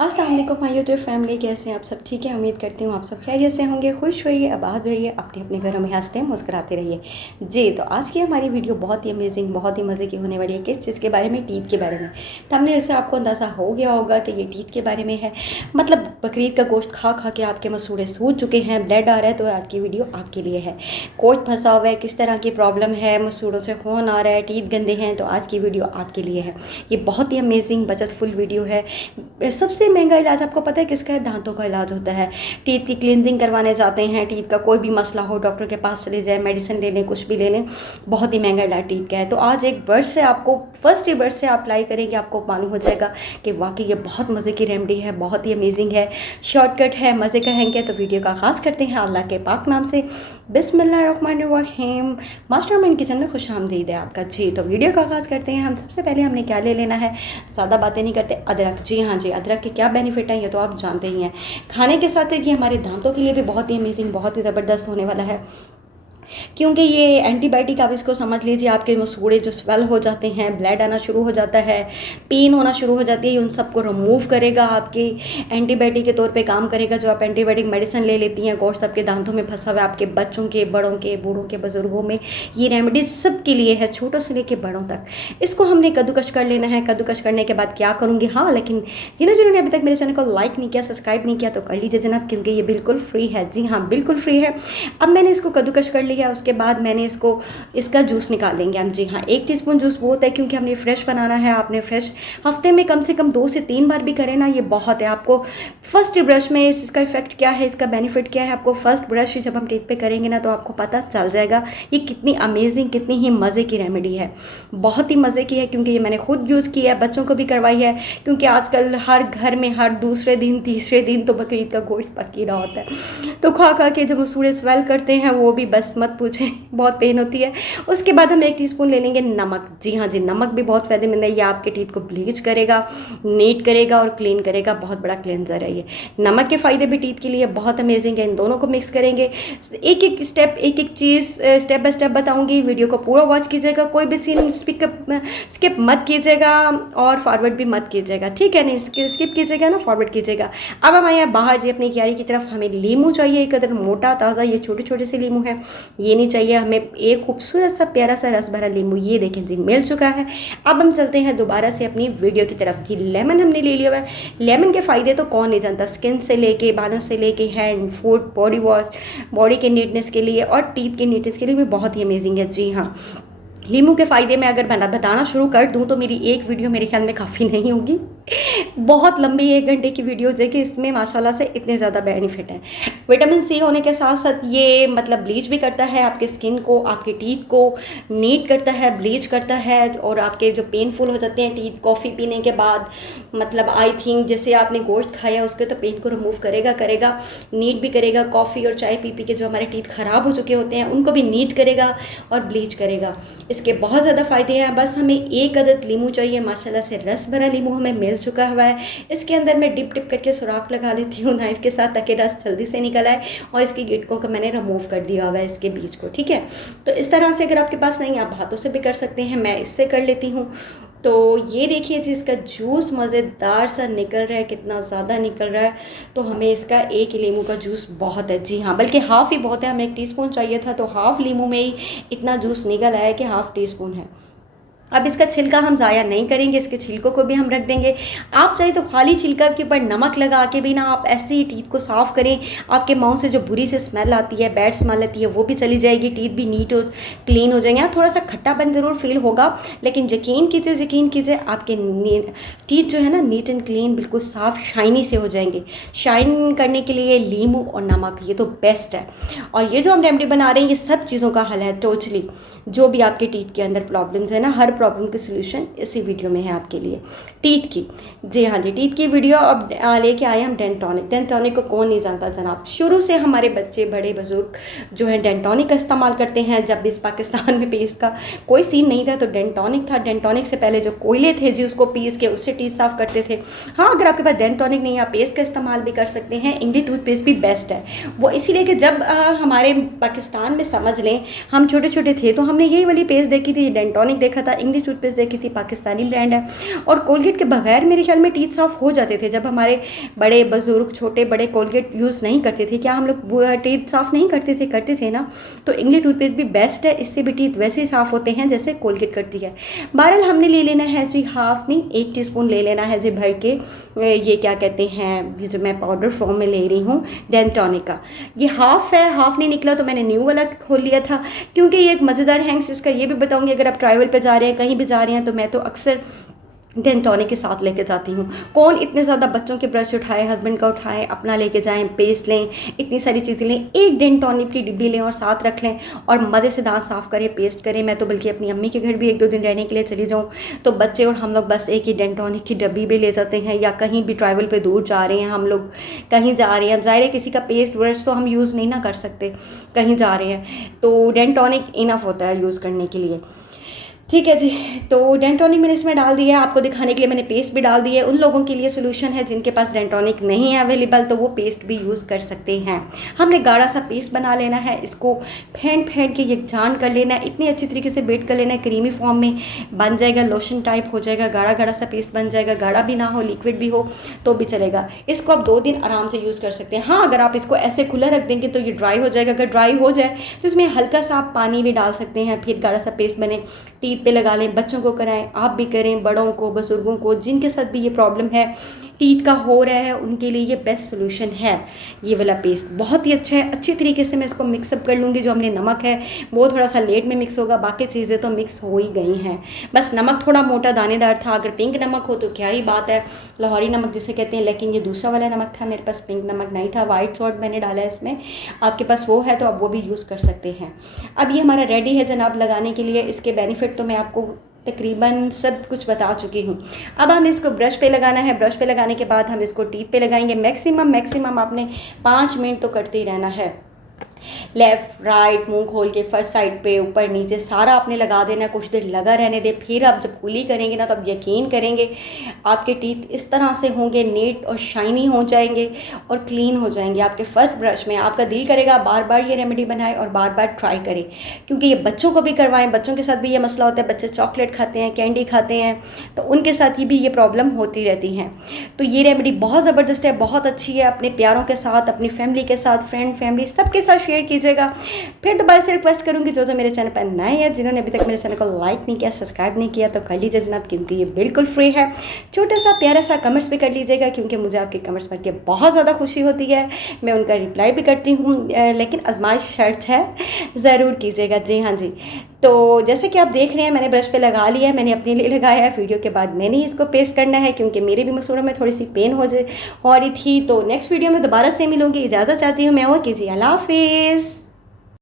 अस्सलाम वालेकुम my YouTube family, कैसे हैं आप सब? ठीक है, उम्मीद करती हूँ आप सब खैरियत से होंगे। खुश रहिए, आबाद रहिए, अपने अपने घरों में हंसते मुस्कुराते रहिए जी। तो आज की हमारी वीडियो बहुत ही अमेजिंग, बहुत ही मज़े की होने वाली है। किस चीज़ के बारे में? ईद के बारे में। थंबनेल से आपको अंदाज़ा हो गया होगा कि ये ईद के बारे में है। मतलब बकरीद का गोश्त खा खा के आपके मसूड़े सूज चुके हैं, ब्लड आ रहा है, तो आज की वीडियो आपके लिए है। कोट फंसा हुआ है, किस तरह की प्रॉब्लम है, मसूड़ों से खून आ रहा है, टीथ गंदे हैं, तो आज की वीडियो आपके लिए है। ये बहुत ही अमेजिंग बचत फुल वीडियो है। सबसे महंगा इलाज आपको पता है किसका है? दांतों का इलाज होता है। टीथ की क्लींजिंग करवाने जाते हैं, टीथ का कोई भी मसला हो, डॉक्टर के पास चले जाए, मेडिसिन ले लें, कुछ भी ले लें, बहुत ही महंगा इलाज टीथ का है। तो आज एक ब्रश से आपको फर्स्ट ब्रश से अप्लाई करेंगे, आपको मालूम हो जाएगा कि वाकई ये बहुत मज़े की रेमेडी है, बहुत ही अमेजिंग है, शॉर्टकट है, मज़े का हैंग है। तो वीडियो का आगाज़ करते हैं अल्लाह के पाक नाम से। बिस्मिल्लाहिर्रहमानिर्रहीम। मास्टरमाइंड किचन में खुश आमदीद है आपका जी। तो वीडियो का आगाज़ करते हैं। हम सबसे पहले हमने क्या ले लेना है, ज़्यादा बातें नहीं करते, अदरक। जी हाँ जी, अदरक के क्या बेनिफिट है ये तो आप जानते ही हैं। खाने के साथ ये हमारे दांतों के लिए भी बहुत ही अमेजिंग, बहुत ही ज़बरदस्त होने वाला है, क्योंकि ये एंटीबायोटिक, आप इसको समझ लीजिए। आपके मसूड़े जो स्वेल हो जाते हैं, ब्लड आना शुरू हो जाता है, पेन होना शुरू हो जाती है, उन सबको रिमूव करेगा। आपकी एंटीबायोटिक के तौर पे काम करेगा। जो आप एंटीबायोटिक मेडिसिन ले लेती हैं, गोश्त आपके दांतों में फंसा हुआ है, आपके बच्चों के, बड़ों के, बूढ़ों के, बुजुर्गों में ये रेमेडीज सब के लिए है, छोटों से लेकर बड़ों तक। इसको हमने कद्दूकश कर लेना है। कद्दूकश करने के बाद क्या करूँगी, हाँ लेकिन जिन्होंने अभी तक मेरे चैनल को लाइक नहीं किया, सब्सक्राइब नहीं किया, तो कर लीजिए जनाब, क्योंकि ये बिल्कुल फ्री है। जी हाँ, बिल्कुल फ्री है। अब मैंने इसको कद्दूकश कर लिया, उसके बाद मैंने इसका जूस निकाल लेंगे हम। जी हाँ, 1 टीस्पून जूस बहुत है, क्योंकि हमने फ्रेश बनाना है। आपने फ्रेश हफ्ते में कम से कम 2 से 3 बार भी करें ना, ये बहुत है। आपको फर्स्ट ब्रश में इसका इफेक्ट क्या है, इसका बेनिफिट क्या है, आपको फर्स्ट ब्रश जब हम टीथ पे करेंगे ना, तो आपको पता चल जाएगा ये कितनी अमेजिंग, कितनी ही मज़े की रेमेडी है। बहुत ही मज़े की है, क्योंकि ये मैंने खुद यूज़ किया है, बच्चों को भी करवाई है, क्योंकि आजकल हर घर में हर दूसरे दिन, तीसरे दिन तो बकरीद का गोश्त पक ही रहा होता है। तो खा खा के जो मसूड़े स्वेल करते हैं, वो भी बस मत पूछें, बहुत पेन होती है। उसके बाद हम 1 टीस्पून ले लेंगे नमक। जी हाँ जी, नमक भी बहुत फ़ायदेमंद है। ये आपके टीथ को ब्लीच करेगा, नीट करेगा और क्लीन करेगा, बहुत बड़ा क्लेंजर है ये। नमक के फ़ायदे भी टीथ के लिए बहुत अमेजिंग है। इन दोनों को मिक्स करेंगे। एक एक स्टेप, एक एक चीज़ स्टेप बाय स्टेप बताऊंगी। वीडियो को पूरा वॉच कीजिएगा, कोई भी सीन स्किप मत कीजिएगा और फॉरवर्ड भी मत कीजिएगा, ठीक है? नहीं स्किप कीजिएगा ना, फॉरवर्ड कीजिएगा। अब हम आए बाहर जी अपनी क्यारी की तरफ। हमें लीमू चाहिए, एक अदर मोटा ताज़ा, ये छोटे छोटे से लीमू है, ये नहीं चाहिए हमें। एक खूबसूरत सा प्यारा सा रस भरा लींबू, ये देखें जी मिल चुका है। अब हम चलते हैं दोबारा से अपनी वीडियो की तरफ जी। लेमन हमने ले लिया है। लेमन के फ़ायदे तो कौन नहीं जानता, स्किन से लेके, बालों से लेके, hand, foot, body wash, body के नीटनेस के लिए और टीथ के नीटनेस के लिए भी बहुत ही अमेजिंग है। जी हाँ, लीमू के फ़ायदे में अगर मैं बताना शुरू कर दूं तो मेरी एक वीडियो मेरे ख्याल में काफ़ी नहीं होगी, बहुत लंबी 1 घंटे की वीडियो है कि इसमें माशाल्लाह से इतने ज़्यादा बेनिफिट हैं। विटामिन सी होने के साथ साथ ये मतलब ब्लीच भी करता है, आपके स्किन को, आपके टीथ को नीट करता है, ब्लीच करता है। और आपके जो पेनफुल हो जाते हैं टीथ कॉफ़ी पीने के बाद, मतलब आई थिंक जैसे आपने गोश्त खाया उसके, तो पेन को रिमूव करेगा, नीट भी करेगा। कॉफ़ी और चाय पी के जो हमारे टीथ ख़राब हो चुके होते हैं उनको भी नीट करेगा और ब्लीच करेगा। इसके बहुत ज़्यादा फ़ायदे हैं। बस हमें 1 अदद लीमू चाहिए, माशाल्लाह से रस भरा लीमू हमें मिल चुका हुआ है। इसके अंदर मैं डिप करके सुराख लगा लेती हूँ नाइफ़ के साथ, ताकि रस जल्दी से निकल आए। और इसकी गिटकों को मैंने रिमूव कर दिया हुआ है, इसके बीज को, ठीक है? तो इस तरह से अगर आपके पास नहीं, आप हाथों से भी कर सकते हैं, मैं इससे कर लेती हूँ। तो ये देखिए जी, इसका जूस मज़ेदार सा निकल रहा है, कितना ज़्यादा निकल रहा है। तो हमें इसका 1 लीमू का जूस बहुत है। जी हाँ, बल्कि हाफ़ ही बहुत है, हमें 1 टीस्पून चाहिए था, तो हाफ़ लीमू में ही इतना जूस निकल आया कि हाफ़ टीस्पून है। अब इसका छिलका हम ज़ाया नहीं करेंगे, इसके छिलकों को भी हम रख देंगे। आप चाहे तो खाली छिलका के ऊपर नमक लगा के भी ना आप ऐसे ही टीथ को साफ़ करें, आपके माउथ से जो बुरी से स्मेल आती है, बैड स्मेल आती है, वो भी चली जाएगी, टीथ भी नीट हो, क्लीन हो जाएंगे। थोड़ा सा खट्टापन ज़रूर फील होगा, लेकिन यकीन कीजिए आपके टीथ जो है ना, नीट एंड क्लीन, बिल्कुल साफ़ शाइनी से हो जाएंगे। शाइन करने के लिए लीमू और नमक ये तो बेस्ट है। और ये जो हम रेमेडी बना रहे हैं, ये सब चीज़ों का हल है टोटली। जो भी आपके टीथ के अंदर प्रॉब्लम्स है ना, हर प्रॉब्लम की सोल्यूशन इसी वीडियो में है आपके लिए, टीथ की। जी हाँ जी, टीथ की वीडियो अब लेके आए हम डेंटोनिक। डेंटोनिक को कौन नहीं जानता जनाब, शुरू से हमारे बच्चे, बड़े बुजुर्ग जो है डेंटोनिक का इस्तेमाल करते हैं। जब इस पाकिस्तान में पेस्ट का कोई सीन नहीं था तो डेंटोनिक था। डेंटोनिक से पहले जो कोयले थे जी, उसको पीस के उससे टीथ साफ़ करते थे। हाँ, अगर आपके पास डेंटोनिक नहीं है, आप पेस्ट का इस्तेमाल भी कर सकते हैं। इंग्लिश टूथपेस्ट भी बेस्ट है वो, इसीलिए कि जब हमारे पाकिस्तान में समझ लें हम छोटे छोटे थे तो हमने यही वाली पेस्ट देखी थी, डेंटोनिक देखा था। इंग्लिश टूथपेस्ट देखी थी, पाकिस्तानी ब्रांड है, और कोलगेट के बगैर मेरे ख्याल में टीथ साफ़ हो जाते थे। जब हमारे बड़े बुजुर्ग छोटे बड़े कोलगेट यूज़ नहीं करते थे, क्या हम लोग टीथ साफ़ नहीं करते थे ना, तो इंग्लिश टूथपेस्ट भी बेस्ट है, इससे भी टीथ वैसे ही साफ़ होते हैं जैसे कोलगेट करती है। बहरहाल हमने ले लेना है जी हाफ नहीं 1 टीस्पून ले लेना है जी भर के, ये क्या कहते हैं, ये जो मैं पाउडर फॉर्म में ले रही हूँ डेंटोनिक का, ये हाफ है, हाफ नहीं निकला तो मैंने न्यू वाला खोल लिया था, क्योंकि ये एक मज़ेदार हैंग्स, इसका ये भी बताऊँगी, अगर आप ट्रैवल पे जा रहे हैं कहीं भी जा रहे हैं तो मैं तो अक्सर डेंटोनिक के साथ लेके जाती हूँ। कौन इतने ज़्यादा बच्चों के ब्रश उठाए, हस्बैंड का उठाए, अपना लेके जाएं, पेस्ट लें, इतनी सारी चीज़ें लें, एक डेंटोनिक की डिब्बी लें और साथ रख लें और मज़े से दांत साफ़ करें, पेस्ट करें। मैं तो बल्कि अपनी अम्मी के घर भी 1-2 दिन रहने के लिए चली जाऊँ तो बच्चे और हम लोग बस एक ही डेंटोनिक की डिब्बी भी ले जाते हैं, या कहीं भी ट्रैवल पर दूर जा रहे हैं, हम लोग कहीं जा रहे हैं, ज़ाहिर है किसी का पेस्ट ब्रश तो हम यूज़ नहीं ना कर सकते, कहीं जा रहे हैं तो डेंटोनिक इनफ होता है यूज़ करने के लिए। ठीक है जी, तो डेंटोनिक मैंने इसमें डाल दिया है, आपको दिखाने के लिए मैंने पेस्ट भी डाल दी है। उन लोगों के लिए सोल्यूशन है जिनके पास डेंटोनिक नहीं है अवेलेबल, तो वो पेस्ट भी यूज़ कर सकते हैं। हमने गाढ़ा सा पेस्ट बना लेना है, इसको फेंट के यकजान कर लेना है, इतनी अच्छी तरीके से बेट कर लेना है, क्रीमी फॉर्म में बन जाएगा, लोशन टाइप हो जाएगा, गाढ़ा सा पेस्ट बन जाएगा। गाढ़ा भी ना हो, लिक्विड भी हो तो भी चलेगा। इसको आप 2 दिन आराम से यूज़ कर सकते हैं। हाँ, अगर आप इसको ऐसे खुला रख देंगे तो ये ड्राई हो जाएगा। अगर ड्राई हो जाए तो इसमें हल्का सा आप पानी भी डाल सकते हैं, फिर गाढ़ा सा पेस्ट बने, टीथ पे लगा लें, बच्चों को कराएं, आप भी करें, बड़ों को, बुजुर्गों को, जिनके साथ भी ये प्रॉब्लम है, टीथ का हो रहा है, उनके लिए ये बेस्ट सोल्यूशन है। ये वाला पेस्ट बहुत ही अच्छा है। अच्छी तरीके से मैं इसको मिक्सअप कर लूँगी। जो हमने नमक है वो थोड़ा सा लेट में मिक्स होगा, बाकी चीज़ें तो मिक्स हो ही गई हैं। बस नमक थोड़ा मोटा दानेदार था, अगर पिंक नमक हो तो क्या ही बात है, लाहौरी नमक जिसे कहते हैं, लेकिन ये दूसरा वाला नमक था, मेरे पास पिंक नमक नहीं था, वाइट सॉल्ट मैंने डाला है इसमें, आपके पास वो है तो आप वो भी यूज़ कर सकते हैं। अब ये हमारा रेडी है जनाब लगाने के लिए। इसके बेनिफिट तो मैं आपको तकरीबन सब कुछ बता चुकी हूँ। अब हम इसको ब्रश पे लगाना है। ब्रश पे लगाने के बाद हम इसको टीथ पे लगाएंगे। मैक्सिमम आपने 5 मिनट तो करते ही रहना है। लेफ़्ट राइट मुंह खोल के फर्स्ट साइड पे ऊपर नीचे सारा आपने लगा देना, कुछ देर लगा रहने दे। फिर आप जब कुली करेंगे ना तो आप यकीन करेंगे आपके टीथ इस तरह से होंगे, नीट और शाइनी हो जाएंगे और क्लीन हो जाएंगे आपके फर्स्ट ब्रश में। आपका दिल करेगा बार बार ये रेमेडी बनाएं और बार बार ट्राई करें, क्योंकि ये बच्चों को भी करवाएं। बच्चों के साथ भी ये मसला होता है, बच्चे चॉकलेट खाते हैं, कैंडी खाते हैं, तो उनके साथ ही भी ये प्रॉब्लम होती रहती है। तो ये रेमेडी बहुत ज़बरदस्त है, बहुत अच्छी है। अपने प्यारों के साथ, अपनी फैमिली के साथ, फ्रेंड फैमिली सबके साथ शेयर कीजिएगा। फिर दोबारा से रिक्वेस्ट करूंगी जो मेरे चैनल पर नए हैं, जिन्होंने अभी तक मेरे चैनल को लाइक नहीं किया, सब्सक्राइब नहीं किया, तो कर लीजिए जनाब, क्योंकि ये बिल्कुल फ्री है। छोटा सा प्यारा सा कमेंट्स भी कर लीजिएगा, क्योंकि मुझे आपके कमेंट्स पढ़ के बहुत ज़्यादा खुशी होती है। मैं उनका रिप्लाई भी करती हूँ, लेकिन आजमाइश शर्त है, ज़रूर कीजिएगा। जी हाँ जी। तो जैसे कि आप देख रहे हैं मैंने ब्रश पे लगा लिया है, मैंने अपने लिए लगाया है। वीडियो के बाद मैंने इसको पेस्ट करना है, क्योंकि मेरे भी मसूड़ों में थोड़ी सी पेन हो रही थी। तो नेक्स्ट वीडियो में दोबारा से मिलूंगी। इजाज़त चाहती हूँ मैं, और कीजिए, अल्लाह हाफिज़।